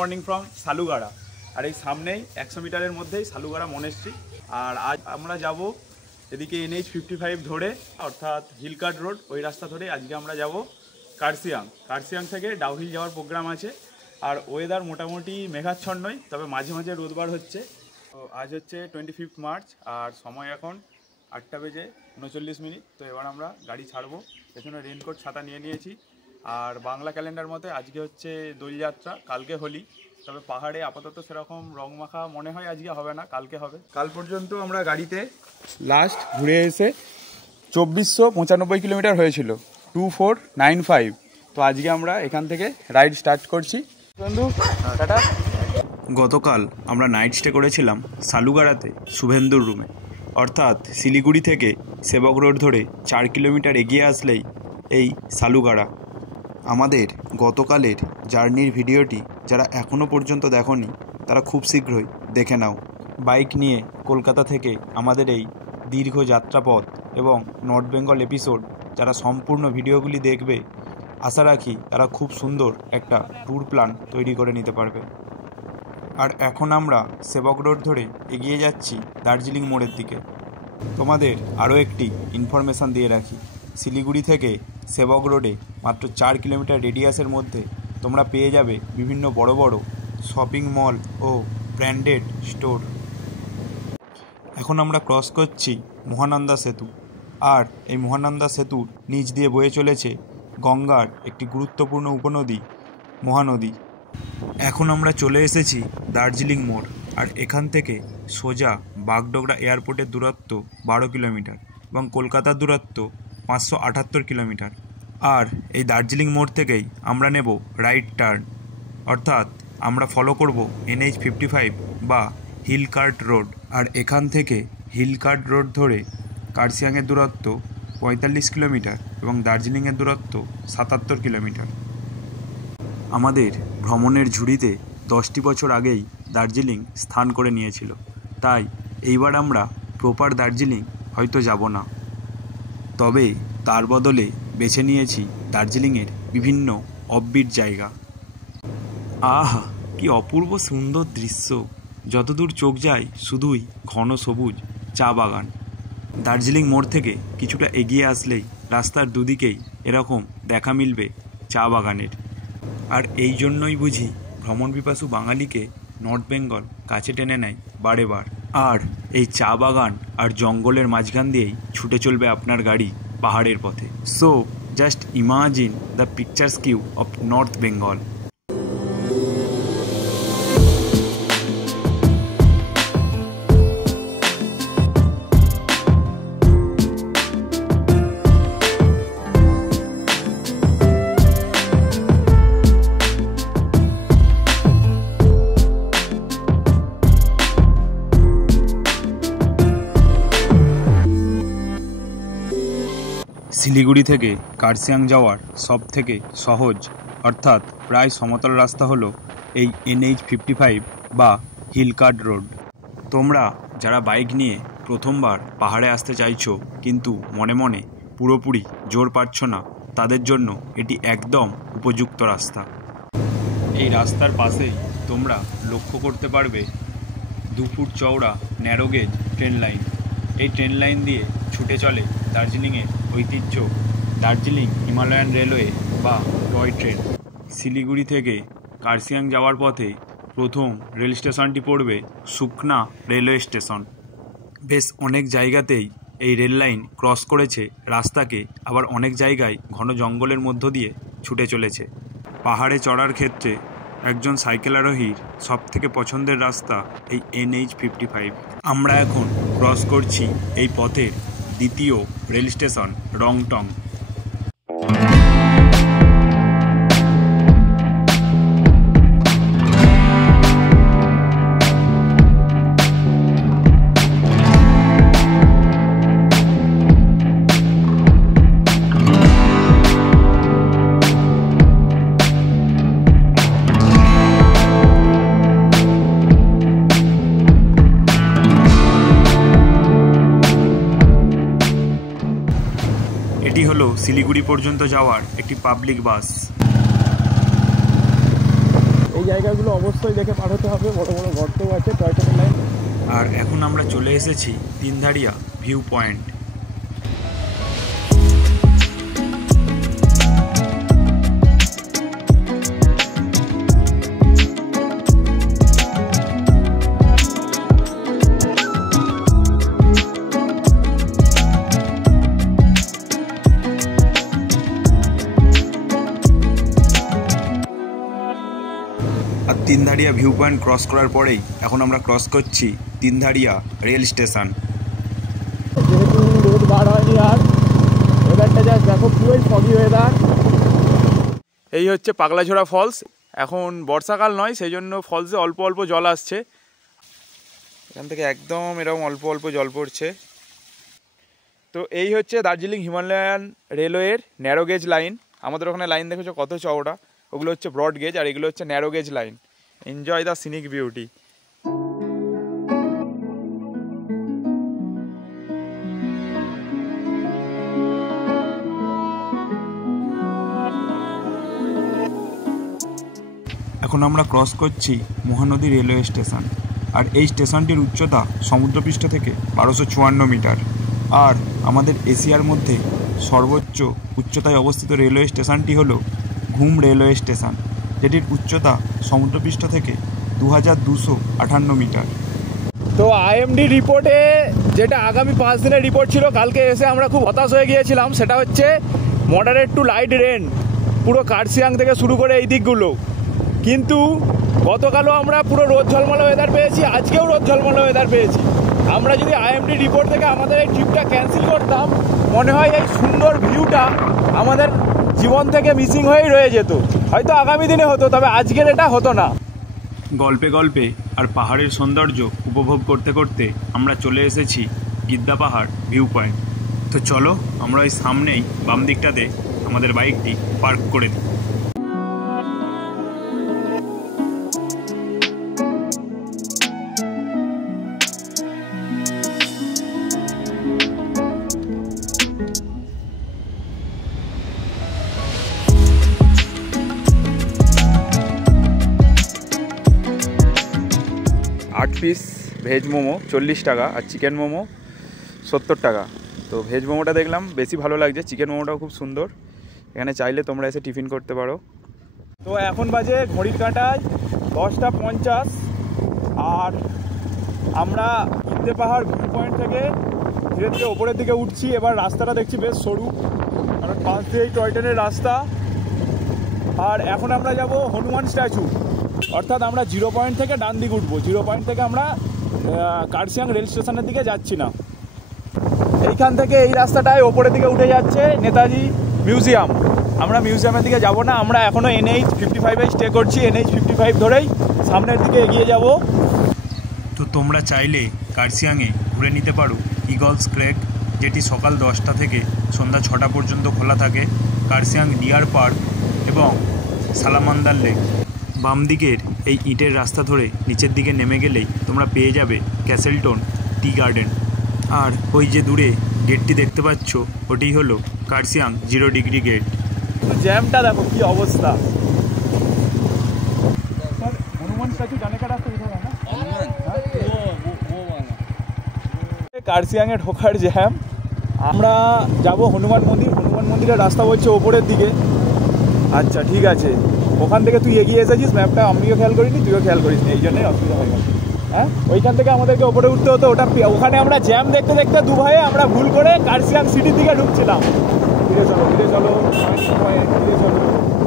Morning from সালুগাড়া। আর এই সামনেই 100 মিটারের মধ্যেই সালুগাড়া মনেস্ট্রি। আর আজ আমরা যাব এদিকে NH 55 ধরে, অর্থাৎ হিলকার্ট রোড, ওই রাস্তা ধরে আজকে আমরা যাব কার্সিয়াং থেকে ডাউহিল যাওয়ার প্রোগ্রাম আছে। আর ওয়েদার মোটামুটি মেঘাচ্ছন্নই, তবে মাঝে মাঝে রোদবার হচ্ছে। তো আজ হচ্ছে 25 মার্চ আর সময় এখন 8:39। তো এবার আমরা গাড়ি ছাড়বো। পেছনে রেনকোট ছাতা নিয়ে নিয়েছি। আর বাংলা ক্যালেন্ডার মতে আজকে হচ্ছে দোলযাত্রা, কালকে হোলি। তবে পাহাড়ে আপাতত সেরকম রং মাখা মনে হয় আজকে হবে না, কালকে হবে। কাল পর্যন্ত আমরা গাড়িতে লাস্ট ঘুরে এসে 2495 কিলোমিটার হয়েছিল, 2495। তো আজকে আমরা এখান থেকে রাইড স্টার্ট করছি। বন্ধু টাটা। গতকাল আমরা নাইট স্টে করেছিলাম সালুগাড়াতে শুভেন্দুর রুমে, অর্থাৎ শিলিগুড়ি থেকে সেবক রোড ধরে 4 কিলোমিটার এগিয়ে আসলেই এই সালুগাড়া। আমাদের গতকালের জার্নির ভিডিওটি যারা এখনও পর্যন্ত দেখোনি তারা খুব শীঘ্রই দেখে নাও। বাইক নিয়ে কলকাতা থেকে আমাদের এই দীর্ঘ যাত্রাপথ এবং নর্থ বেঙ্গল এপিসোড যারা সম্পূর্ণ ভিডিওগুলি দেখবে, আশা রাখি তারা খুব সুন্দর একটা ট্যুর প্ল্যান তৈরি করে নিতে পারবে। আর এখন আমরা সেবক রোড ধরে এগিয়ে যাচ্ছি দার্জিলিং মোড়ের দিকে। তোমাদের আরও একটি ইনফরমেশান দিয়ে রাখি, শিলিগুড়ি থেকে সেবক রোডে মাত্র 4 কিলোমিটার রেডিয়াসের মধ্যে তোমরা পেয়ে যাবে বিভিন্ন বড় বড় শপিং মল ও ব্র্যান্ডেড স্টোর। এখন আমরা ক্রস করছি মহানন্দা সেতু। আর এই মহানন্দা সেতুর নিচ দিয়ে বয়ে চলেছে গঙ্গার একটি গুরুত্বপূর্ণ উপনদী মহানদী। এখন আমরা চলে এসেছি দার্জিলিং মোড়। আর এখান থেকে সোজা বাগডোগরা এয়ারপোর্টের দূরত্ব 12 কিলোমিটার এবং কলকাতার দূরত্ব 578 কিলোমিটার। আর এই দার্জিলিং মোড় থেকেই আমরা নেব রাইট টার্ন, অর্থাৎ আমরা ফলো করব NH 55 বা হিলকার্ট রোড। আর এখান থেকে হিলকার্ট রোড ধরে কার্সিয়াংয়ের দূরত্ব 45 কিলোমিটার এবং দার্জিলিংয়ের দূরত্ব 77 কিলোমিটার। আমাদের ভ্রমণের ঝুড়িতে 10টি বছর আগেই দার্জিলিং স্থান করে নিয়েছিল, তাই এইবার আমরা প্রপার দার্জিলিং হয়তো যাব না, তবে তার বদলে বেছে নিয়েছি দার্জিলিংয়ের বিভিন্ন অফবিট জায়গা। আহা, কি অপূর্ব সুন্দর দৃশ্য! যতদূর চোখ যায় শুধুই ঘন সবুজ চা বাগান। দার্জিলিং মোড় থেকে কিছুটা এগিয়ে আসলেই রাস্তার দুদিকেই এরকম দেখা মিলবে চা বাগানের। আর এই জন্যই বুঝি ভ্রমণ পিপাসু বাঙালিকে নর্থ বেঙ্গল কাছে টেনে নেয় বারে বার। আর এই চা বাগান আর জঙ্গলের মাঝখান দিয়েই ছুটে চলবে আপনার গাড়ি পাহাড়ের পথে। So just imagine the pictures কিউ অফ নর্থ বেঙ্গল। শিলিগুড়ি থেকে কার্সিয়াং যাওয়ার সব থেকে সহজ অর্থাৎ প্রায় সমতল রাস্তা হলো এই NH 55 বা হিলকার্ট রোড। তোমরা যারা বাইক নিয়ে প্রথমবার পাহাড়ে আসতে চাইছো কিন্তু মনে মনে পুরোপুরি জোর পাচ্ছ না, তাদের জন্য এটি একদম উপযুক্ত রাস্তা। এই রাস্তার পাশেই তোমরা লক্ষ্য করতে পারবে 2 ফুট চওড়া ন্যারোগেজ ট্রেন লাইন। এই ট্রেন লাইন দিয়ে ছুটে চলে দার্জিলিংয়ের ঐতিহ্য দার্জিলিং হিমালয়ান রেলওয়ে বা টয় ট্রেন। শিলিগুড়ি থেকে কার্সিয়াং যাওয়ার পথে প্রথম রেল স্টেশনটি পড়বে সুকনা রেলওয়ে স্টেশন। বেশ অনেক জায়গাতেই এই রেল লাইন ক্রস করেছে রাস্তাকে, আবার অনেক জায়গায় ঘন জঙ্গলের মধ্য দিয়ে ছুটে চলেছে। পাহাড়ে চড়ার ক্ষেত্রে একজন সাইকেল আরোহীর সবথেকে পছন্দের রাস্তা এই NH 55। আমরা এখন ক্রস করছি এই পথের দ্বিতীয় রেল স্টেশন রংটং। এটি হলো শিলিগুড়ি পর্যন্ত যাওয়ার একটি পাবলিক বাস। এই জায়গাগুলো অবশ্যই দেখে পার হতে হবে, বড় বড় গর্তও আছে টয় ট্রেনের লাইন। আর এখন আমরা চলে এসেছি তিনধারিয়া ভিউ পয়েন্ট। আর তিনধারিয়া ভিউ পয়েন্ট ক্রস করার পরেই এখন আমরা ক্রস করছি তিনধারিয়া রেল স্টেশন। যেহেতু রোদ বার হয়নি আর ওয়েদারটা জাস্ট দেখো, পুরোই foggy ওয়েদার। এই হচ্ছে পাগলাঝোড়া ফলস। এখন বর্ষাকাল নয়, সেই জন্য ফলসে অল্প অল্প জল আসছে। এখান থেকে একদম এরকম অল্প অল্প জল পড়ছে। তো এই হচ্ছে দার্জিলিং হিমালয়ান রেলওয়ের ন্যারো গেজ লাইন। আমাদের ওখানে লাইন দেখেছো কত চওড়া, ওগুলো হচ্ছে ব্রড গেজ আর এগুলো হচ্ছে narrow gauge line. Enjoy the scenic beauty. এখন আমরা ক্রস করছি মহানদী রেলওয়ে স্টেশন। আর এই স্টেশনটির উচ্চতা সমুদ্রপৃষ্ঠ থেকে 1254 মিটার। আর আমাদের এশিয়ার মধ্যে সর্বোচ্চ উচ্চতায় অবস্থিত রেলওয়ে স্টেশনটি হলো ঘুম রেলওয়ে স্টেশন, যেটির উচ্চতা সমুদ্রপৃষ্ঠ থেকে 2258 মিটার। তো আইএমডি রিপোর্টে যেটা আগামী 5 দিনের রিপোর্ট ছিল, কালকে এসে আমরা খুব হতাশ হয়ে গিয়েছিলাম। সেটা হচ্ছে মডারেট টু লাইট রেন, পুরো কার্সিয়াং থেকে শুরু করে এই দিকগুলো। কিন্তু গতকালও আমরা পুরো রোদ ঝলমলে ওয়েদার পেয়েছি, আজকেও রোদ ঝলমলে ওয়েদার পেয়েছি। আমরা যদি আইএমডি রিপোর্ট থেকে আমাদের এই ট্রিপটা ক্যান্সেল করতাম, মনে হয় এই সুন্দর ভিউটা আমাদের জীবন থেকে মিসিং হয়েই রয়ে যেত। হয়তো আগামী দিনে হতো, তবে আজকের এটা হতো না। গল্পে গল্পে আর পাহাড়ের সৌন্দর্য উপভোগ করতে করতে আমরা চলে এসেছি গিদ্দা পাহাড় ভিউ পয়েন্ট। তো চলো আমরা ওই সামনেই বাম দিকটাতে আমাদের বাইকটি পার্ক করে দিই। 8 পিস ভেজ মোমো 40 টাকা আর চিকেন মোমো 70 টাকা। তো ভেজ মোমোটা দেখলাম বেশি ভালো লাগছে, চিকেন মোমোটাও খুব সুন্দর। এখানে চাইলে তোমরা এসে টিফিন করতে পারো। তো এখন বাজে ঘড়ির কাঁটায় 10টা 50। আর আমরা গিদ্দে পাহাড় ভিউ পয়েন্ট থেকে ধীরে ধীরে ওপরের দিকে উঠছি। এবার রাস্তাটা দেখছি বেশ সরু, কারণ পাশ দিয়ে এই টয় ট্রেনের রাস্তা। আর এখন আমরা যাব হনুমান স্ট্যাচু, অর্থাৎ আমরা 0 পয়েন্ট থেকে ডান দিকে উঠবো। 0 পয়েন্ট থেকে আমরা কার্সিয়াং রেল স্টেশনের দিকে যাচ্ছি না। এইখান থেকে এই রাস্তাটায় ওপরের দিকে উঠে যাচ্ছে নেতাজি মিউজিয়াম। আমরা মিউজিয়ামের দিকে যাব না, আমরা এখনও NH 55 স্টে করছি। NH 55 ধরেই সামনের দিকে এগিয়ে যাব। তো তোমরা চাইলে কার্সিয়াংয়ে ঘুরে নিতে পারো ইগলস ক্রেক, যেটি সকাল 10টা থেকে সন্ধ্যা 6টা পর্যন্ত খোলা থাকে। কার্সিয়াং ডিয়ার পার্ক এবং সালামান্দার লেক। বাম দিকের এই ইটের রাস্তা ধরে নিচের দিকে নেমে গেলেই তোমরা পেয়ে যাবে ক্যাসেলটন টি গার্ডেন। আর ওই যে দূরে গেটটি দেখতে পাচ্ছ, ওটি হলো কার্সিয়াং 0 ডিগ্রি গেট। জ্যামটা দেখো কি অবস্থা। স্যার হনুমান স্ট্যাচু জানে কা রাস্তা ইধার है ना? কার্সিয়াংয়ে ঢোকার জ্যাম। আমরা যাব হনুমান মন্দির। হনুমান মন্দিরের রাস্তা বলছে ওপরের দিকে। আচ্ছা ঠিক আছে, ওখান থেকে তুই এগিয়ে এসেছিস, ম্যাপটা আমিও খেয়াল করিনি, তুইও খেয়াল করিস, এই জন্যই অসুবিধা হয়ে গেল। হ্যাঁ, ওইখান থেকে আমাদেরকে ওপরে উঠতে হতো। ওখানে আমরা জ্যাম দেখতে দেখতে দু ভাইয়ে আমরা ভুল করে কার্সিয়াং সিটির দিকে ঢুকছিলাম। ফিরে চলো ফিরে চলো ফিরে চলো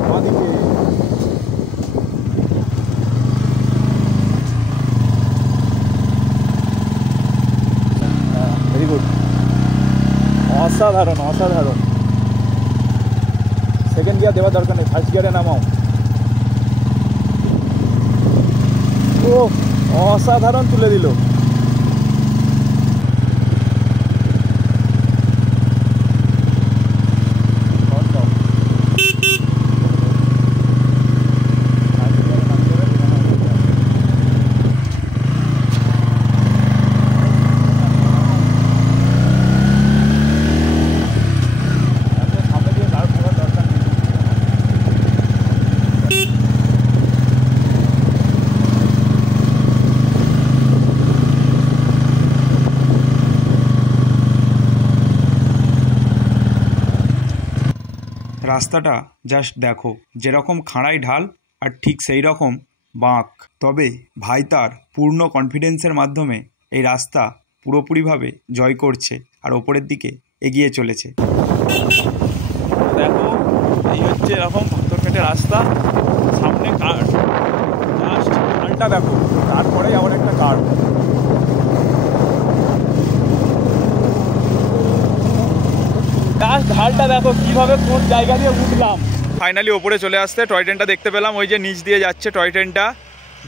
আমাদিকে। ভেরি গুড, অসাধারণ অসাধারণ। সেকেন্ড গিয়ার দেওয়ার দরকার নেই, ফার্স্ট গিয়ারে নামাও। ও অসাধারণ তুলে দিল। রাস্তাটা জাস্ট দেখো, যেরকম খাঁড়াই ঢাল আর ঠিক সেই রকম বাঁক। তবে ভাই তার পূর্ণ কনফিডেন্সের মাধ্যমে এই রাস্তা পুরোপুরিভাবে জয় করছে আর ওপরের দিকে এগিয়ে চলেছে। দেখো এই হচ্ছে এরকম পাথরঘাটে রাস্তা, সামনে কার, জাস্ট ঢালটা দেখো, তারপরে আবার একটা কার। জাস্ট ঢালটা দেখো কিভাবে কোন জায়গা দিয়ে উঠলাম। ফাইনালি ওপরে চলে আসতে টয় ট্রেনটা দেখতে পেলাম, ওই যে নিচ দিয়ে যাচ্ছে টয় ট্রেনটা,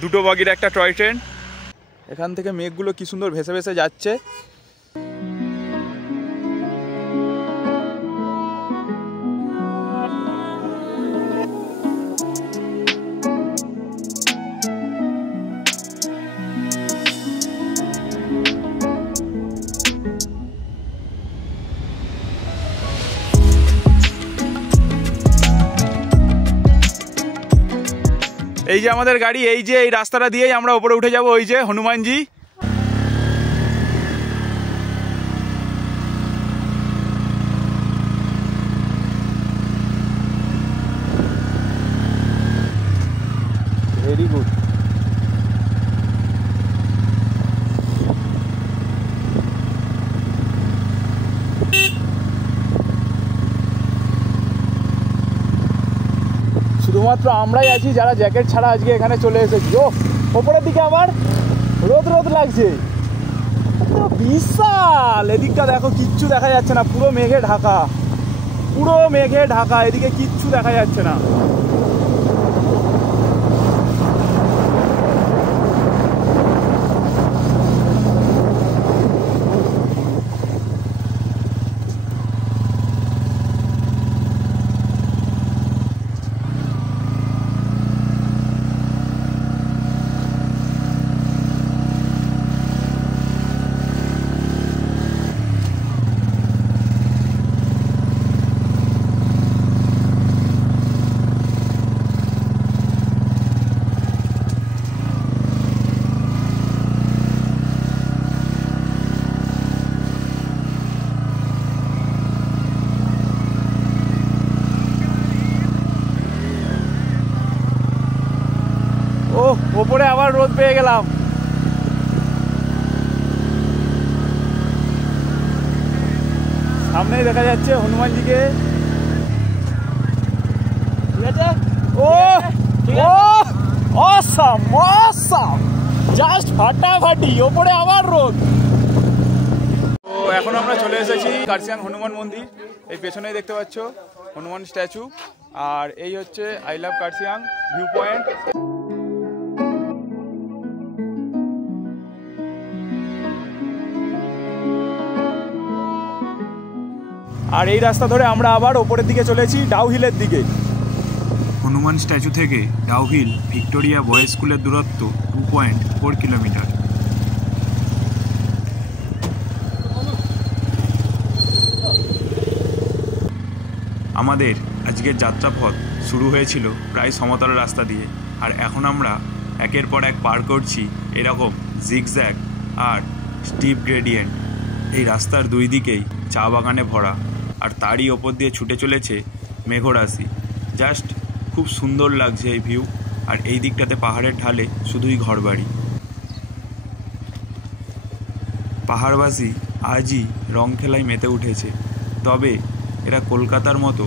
দুটো বগির একটা টয় ট্রেন। এখান থেকে মেঘগুলো কি সুন্দর ভেসে ভেসে যাচ্ছে। এই যে আমাদের গাড়ি, এই যে এই রাস্তাটা দিয়েই আমরা উপরে উঠে যাব, ওই যে হনুমানজি। Very good. শুধুমাত্র আমরাই আছি যারা জ্যাকেট ছাড়া আজকে এখানে চলে এসেছি। ও ওপরের দিকে আবার রোদ রোদ লাগছে, বিশাল। এদিকটা দেখো কিচ্ছু দেখা যাচ্ছে না, পুরো মেঘে ঢাকা, পুরো মেঘে ঢাকা, এদিকে কিচ্ছু দেখা যাচ্ছে না। ওপরে আবার রোদ পেয়ে গেলাম। সামনেই দেখা যাচ্ছে হনুমানজিকে, ঠিক আছে। ও অসাম অসাম, জাস্ট ফাটাফাটি, ওপরে আবার রোদ। তো এখন আমরা চলে এসেছি কার্সিয়াং হনুমান মন্দির। এই পেছনেই দেখতে পাচ্ছ হনুমান স্ট্যাচু, আর এই হচ্ছে I love Kurseong view point. আর এই রাস্তা ধরে আমরা আবার ওপরের দিকে চলেছি ডাউহিলের দিকে। হনুমান স্ট্যাচু থেকে ডাউহিল ভিক্টোরিয়া বয়েজ স্কুলের দূরত্ব 2.4 কিলোমিটার। আমাদের আজকের যাত্রাপথ শুরু হয়েছিল প্রায় সমতল রাস্তা দিয়ে, আর এখন আমরা একের পর এক পার করছি এরকম জিগজ্যাগ আর স্টিপ গ্রেডিয়েন্ট। এই রাস্তার দুই দিকেই চা বাগানে ভরা, আর তারই ওপর দিয়ে ছুটে চলেছে মেঘরাশি। জাস্ট খুব সুন্দর লাগছে এই ভিউ। আর এই দিকটাতে পাহাড়ের ঢালে শুধুই ঘরবাড়ি। পাহাড়বাসী আজই রং খেলায় মেতে উঠেছে, তবে এরা কলকাতার মতো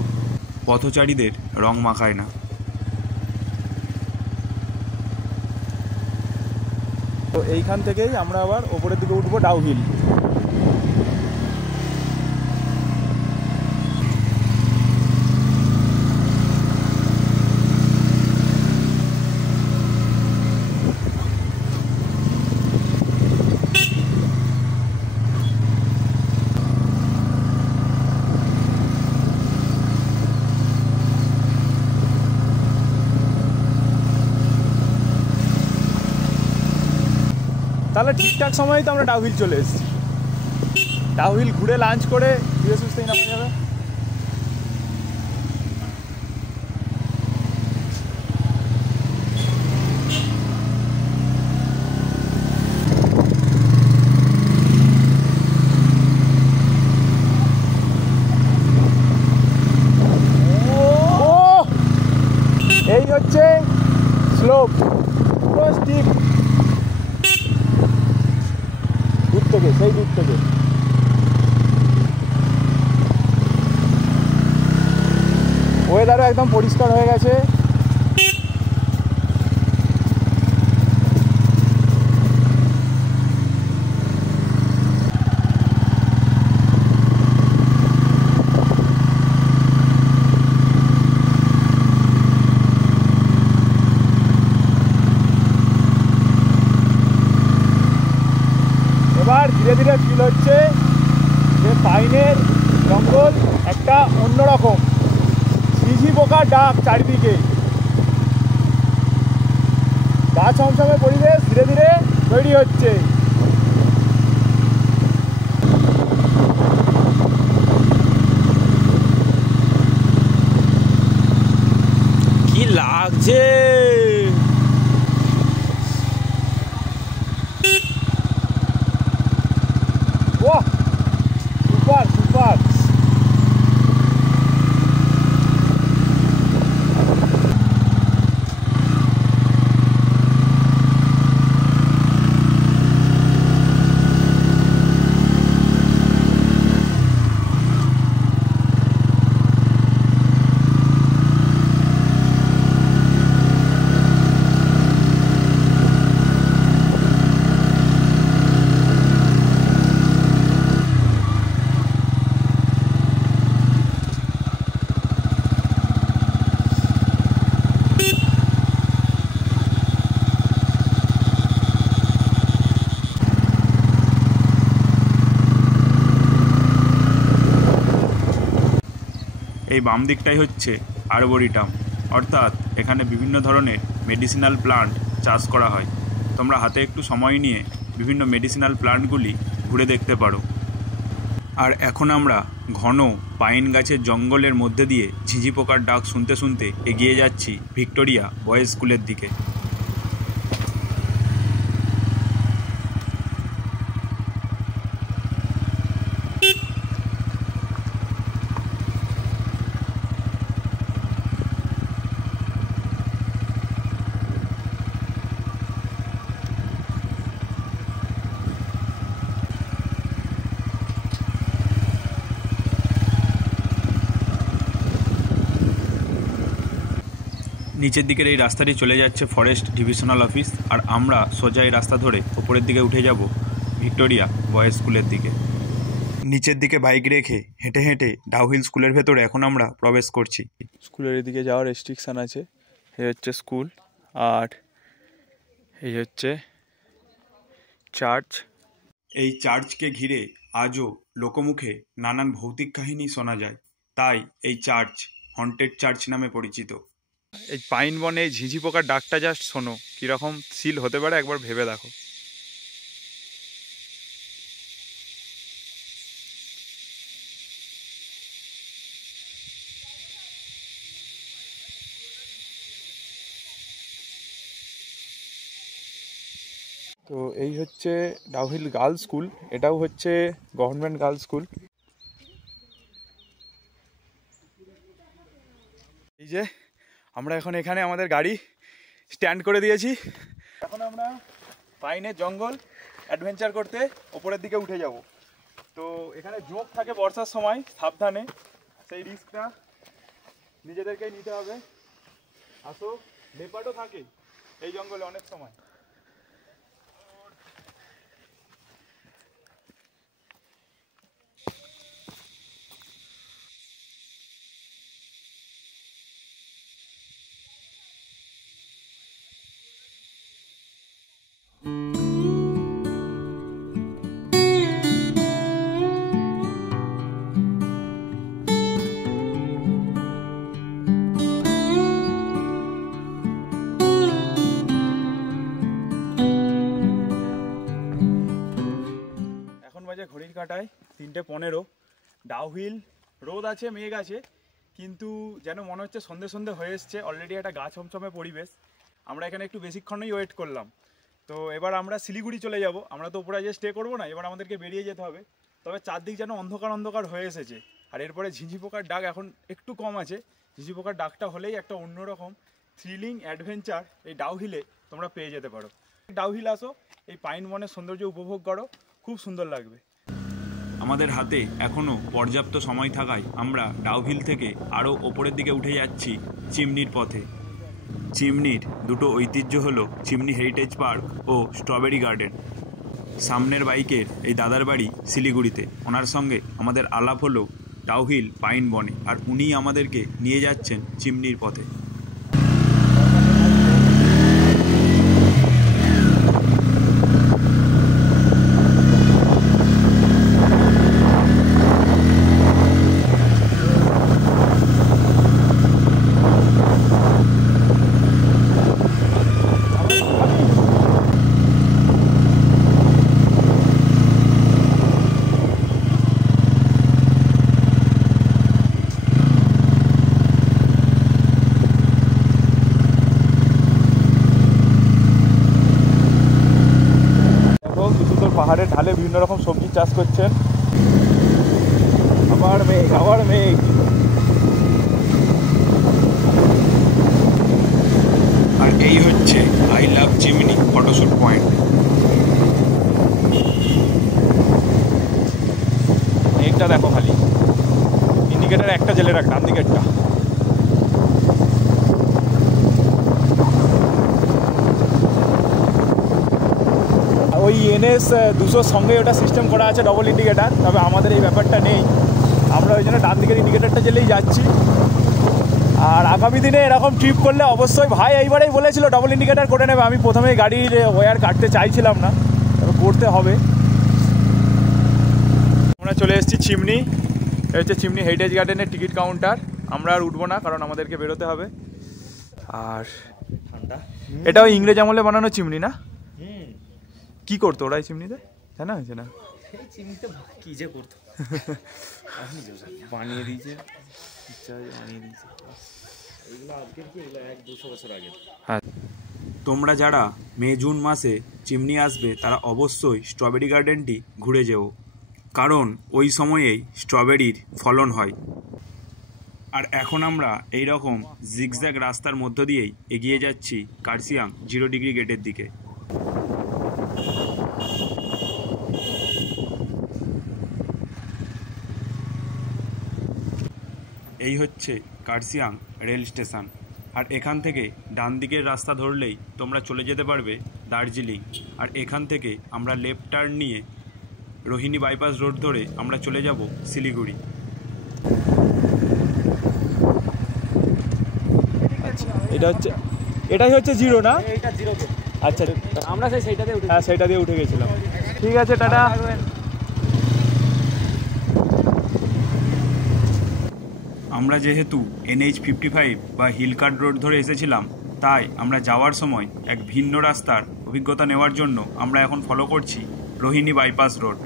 পথচারীদের রং মাখায় না। তো এইখান থেকেই আমরা আবার ওপরের দিকে উঠবো ডাউহিল। তাহলে ঠিকঠাক সময়ে তো আমরা ডাউহিল চলে এসেছি। ডাউহিল ঘুরে লাঞ্চ করে ধীরে সুস্থেই নামা যাবে। ও চারিদিকে। ওয়েদারও একদম পরিষ্কার হয়ে গেছে। এবার ধীরে ধীরে ফিল হচ্ছে যে পাইনের জঙ্গল একটা অন্যরকম, ঝিঝি পোকার ডাক চারিদিকে, গা ছমছমে পরিবেশ ধীরে ধীরে তৈরি হচ্ছে। কি লাগছে! বাহ, সুপার সুপার। এই বাম দিকটাই হচ্ছে আরবোরিটাম, অর্থাৎ এখানে বিভিন্ন ধরনের মেডিসিনাল প্লান্ট চাষ করা হয়। তোমরা হাতে একটু সময় নিয়ে বিভিন্ন মেডিসিনাল প্লান্টগুলি ঘুরে দেখতে পারো। আর এখন আমরা ঘন পাইন গাছের জঙ্গলের মধ্যে দিয়ে ঝিঝি পোকার ডাক শুনতে শুনতে এগিয়ে যাচ্ছি ভিক্টোরিয়া বয়েজ স্কুলের দিকে। নিচের দিকের এই রাস্তাটি চলে যাচ্ছে ফরেস্ট ডিভিশনাল অফিস, আর আমরা সোজা এই রাস্তা ধরে ওপরের দিকে উঠে যাব ভিক্টোরিয়া বয়েজ স্কুলের দিকে। নিচের দিকে বাইক রেখে হেঁটে হেঁটে ডাউহিল স্কুলের ভেতরে এখন আমরা প্রবেশ করছি। স্কুলের এদিকে যাওয়ার রেস্ট্রিকশান আছে। এই হচ্ছে স্কুল, আর এই হচ্ছে চার্চ। এই চার্চকে ঘিরে আজও লোকমুখে নানান ভৌতিক কাহিনী শোনা যায়, তাই এই চার্চ হন্টেড চার্চ নামে পরিচিত। এই পাইন বনে ঝিঝি পোকার ডাকটা জাস্ট শোনো, কীরকম সিল হতে পারে একবার ভেবে দেখো। তো এই হচ্ছে ডাউহিল গার্লস স্কুল, এটাও হচ্ছে গভর্নমেন্ট গার্লস স্কুল। এই যে আমরা এখন এখানে আমাদের গাড়ি স্ট্যান্ড করে দিয়েছি। এখন আমরা পাইনের জঙ্গল অ্যাডভেঞ্চার করতে ওপরের দিকে উঠে যাব। তো এখানে ঝোঁক থাকে বর্ষার সময়, সাবধানে, সেই রিস্কটা নিজেদেরকেই নিতে হবে। আসো, লেপার্ডও থাকে এই জঙ্গলে অনেক সময়। ঘড়ির কাঁটায় 3:15। ডাউহিল রোদ আছে, মেঘ আছে, কিন্তু যেন মনে হচ্ছে সন্ধে সন্ধে হয়ে এসছে। অলরেডি একটা গা ছমছমে পরিবেশ। আমরা এখানে একটু বেশিক্ষণই ওয়েট করলাম। তো এবার আমরা শিলিগুড়ি চলে যাব। আমরা তো উপরে যে স্টে করবো না, এবার আমাদেরকে বেরিয়ে যেতে হবে। তবে চারদিক যেন অন্ধকার অন্ধকার হয়ে এসেছে। আর এরপরে ঝিঝি পোকার ডাক এখন একটু কম আছে। ঝিঝি পোকার ডাকটা হলেই একটা অন্যরকম থ্রিলিং অ্যাডভেঞ্চার এই ডাউহিলে তোমরা পেয়ে যেতে পারো। ডাউহিল আসো, এই পাইন বনের সৌন্দর্য উপভোগ করো, খুব সুন্দর লাগবে। আমাদের হাতে এখনও পর্যাপ্ত সময় থাকায় আমরা ডাউহিল থেকে আরও ওপরের দিকে উঠে যাচ্ছি চিমনির পথে। চিমনির দুটো ঐতিহ্য হলো চিমনি হেরিটেজ পার্ক ও স্ট্রবেরি গার্ডেন। সামনের বাইকের এই দাদার বাড়ি শিলিগুড়িতে, ওনার সঙ্গে আমাদের আলাপ হলো ডাউহিল পাইন বনে, আর উনিই আমাদেরকে নিয়ে যাচ্ছেন চিমনির পথে। পাহাড়ের ঢালে বিভিন্ন রকম সবজি চাষ করছেন। আবার মেঘ আর এই হচ্ছে I love Chimney photoshoot point. মেঘটা দেখো, খালি ইন্ডিকেটার একটা জেলে রাখ, ডান দিকেরটা। ওই NS 200 সঙ্গে ওটা সিস্টেম করা আছে ডবল ইন্ডিকেটার, তবে আমাদের এই ব্যাপারটা নেই, আমরা ওই জন্য ডান দিকের ইন্ডিকেটারটা জেলেই যাচ্ছি। আর আগামী দিনে এরকম ট্রিপ করলে অবশ্যই, ভাই এইবারেই বলেছিল ডবল ইন্ডিকেটার করে নেবে, আমি প্রথমেই গাড়ির ওয়্যার কাটতে চাইছিলাম না, তবে করতে হবে। আমরা চলে এসেছি চিমনি, এটা হচ্ছে চিমনি হেরিটেজ গার্ডেনের টিকিট কাউন্টার। আমরা আর উঠবো না, কারণ আমাদেরকে বেরোতে হবে। আর এটাও ইংরেজ আমলে বানানো চিমনি না? কি করতো ওরা এই চিমনিতে, জানা হয়েছে না? চিমনিতে কি যে করতো বানিয়ে দিয়েছে, বানিয়ে দিয়েছে। এগুলো আজকের কি, এগুলো 100-200 বছর আগে। হ্যাঁ, তোমরা যারা মে জুন মাসে চিমনি আসবে তারা অবশ্যই স্ট্রবেরি গার্ডেনটি ঘুরে যেও, কারণ ওই সময়েই স্ট্রবেরির ফলন হয়। আর এখন আমরা এই রকম জিগজ্যাগ রাস্তার মধ্য দিয়েই এগিয়ে যাচ্ছি কার্সিয়াং 0 ডিগ্রি গেটের দিকে। এই হচ্ছে কার্সিয়াং রেল স্টেশন, আর এখান থেকে ডান দিকের রাস্তা ধরলেই তোমরা চলে যেতে পারবে দার্জিলিং। আর এখান থেকে আমরা লেফট টার্ন নিয়ে রোহিণী বাইপাস রোড ধরে আমরা চলে যাব শিলিগুড়ি। এটাই হচ্ছে 0 না? এইটা 0 গেট। আচ্ছা, আমরা সেইটাতে উঠে, হ্যাঁ সেইটা দিয়ে উঠে গেছিলাম। ঠিক আছে, টাটা। আমরা যেহেতু NH55 বা হিলকার্ট রোড ধরে এসেছিলাম, তাই আমরা যাওয়ার সময় এক ভিন্ন রাস্তার অভিজ্ঞতা নেওয়ার জন্য আমরা এখন ফলো করছি রোহিণী বাইপাস রোড।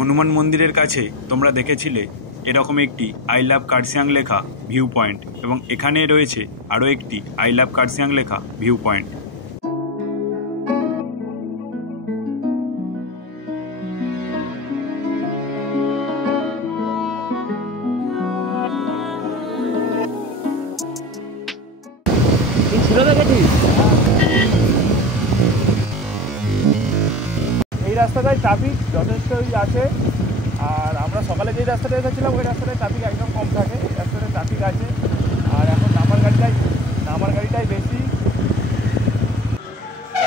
হনুমান মন্দিরের কাছে তোমরা দেখেছিলে এরকম একটি আই লাভ কার্সিয়াং লেখা ভিউ পয়েন্ট, এবং এখানে রয়েছে আরও একটি আই লাভ কার্সিয়াং লেখা ভিউ পয়েন্ট। এই রাস্তাটায় ট্রাফিক যথেষ্টই আছে, আর আমরা সকালে যেই রাস্তাটা এসেছিলাম ওই রাস্তাটায় ট্রাফিক একদম কম থাকে, এই রাস্তাটায় ট্রাফিক আছে। আর এখন নামার গাড়িটাই বেশি।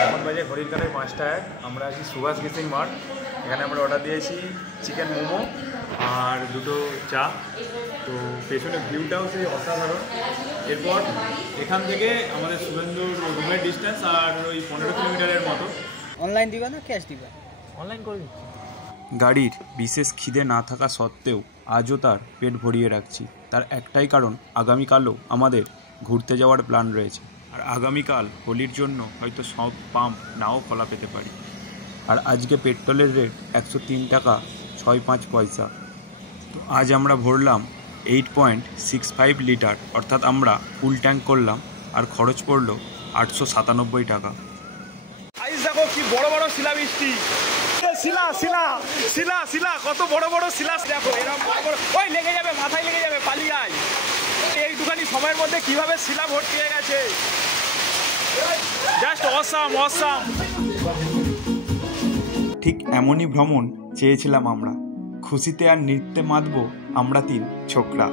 এখন বাজে ঘড়ির কাটায় 5টা 1। আমরা আছি সুভাষ গেসিং মাঠ, এখানে আমরা অর্ডার দিয়েছি চিকেন মোমো আর 2টো চা। তো পেছনে ভিউটাও সেই অসাধারণ। এরপর এখান থেকে আমাদের শুভেন্দুর রুমের ডিস্টেন্স আর ওই 15 কিলোমিটারের মতো। অনলাইন দিবা না ক্যাশ দিবা? অনলাইন করে দিচ্ছি। গাড়ির বিশেষ খিদে না থাকা সত্ত্বেও আজও তার পেট ভরিয়ে রাখছি। তার একটাই কারণ, আগামীকালও আমাদের ঘুরতে যাওয়ার প্ল্যান রয়েছে। আর আগামীকাল হোলির জন্য হয়তো সব পাম্প নাও খোলা পেতে পারি। আর আজকে পেট্রোলের রেট 103 টাকা 6.5 পয়সা। তো আজ আমরা ভরলাম 8.65 লিটার, অর্থাৎ আমরা ফুল ট্যাঙ্ক করলাম, আর খরচ পড়লো 897 টাকা। দেখো কি বড় বড় শিলাবৃষ্টি, শিলা শিলা শিলা শিলা, কত বড় বড় শিলা। দেখো এরকম বড় বড়, ওই লেগে যাবে, মাথায় লেগে যাবে, পালিয়ে আয়। এইটুখানি সময়ের মধ্যে কিভাবে শিলা ভর্তি হয়ে গেছে, জাস্ট অসাম অসাম। ঠিক এমনই ভ্রমণ চেয়েছিলাম আমরা। খুশিতে আর নৃত্যে মাতবো আমরা 3 ছোকরা।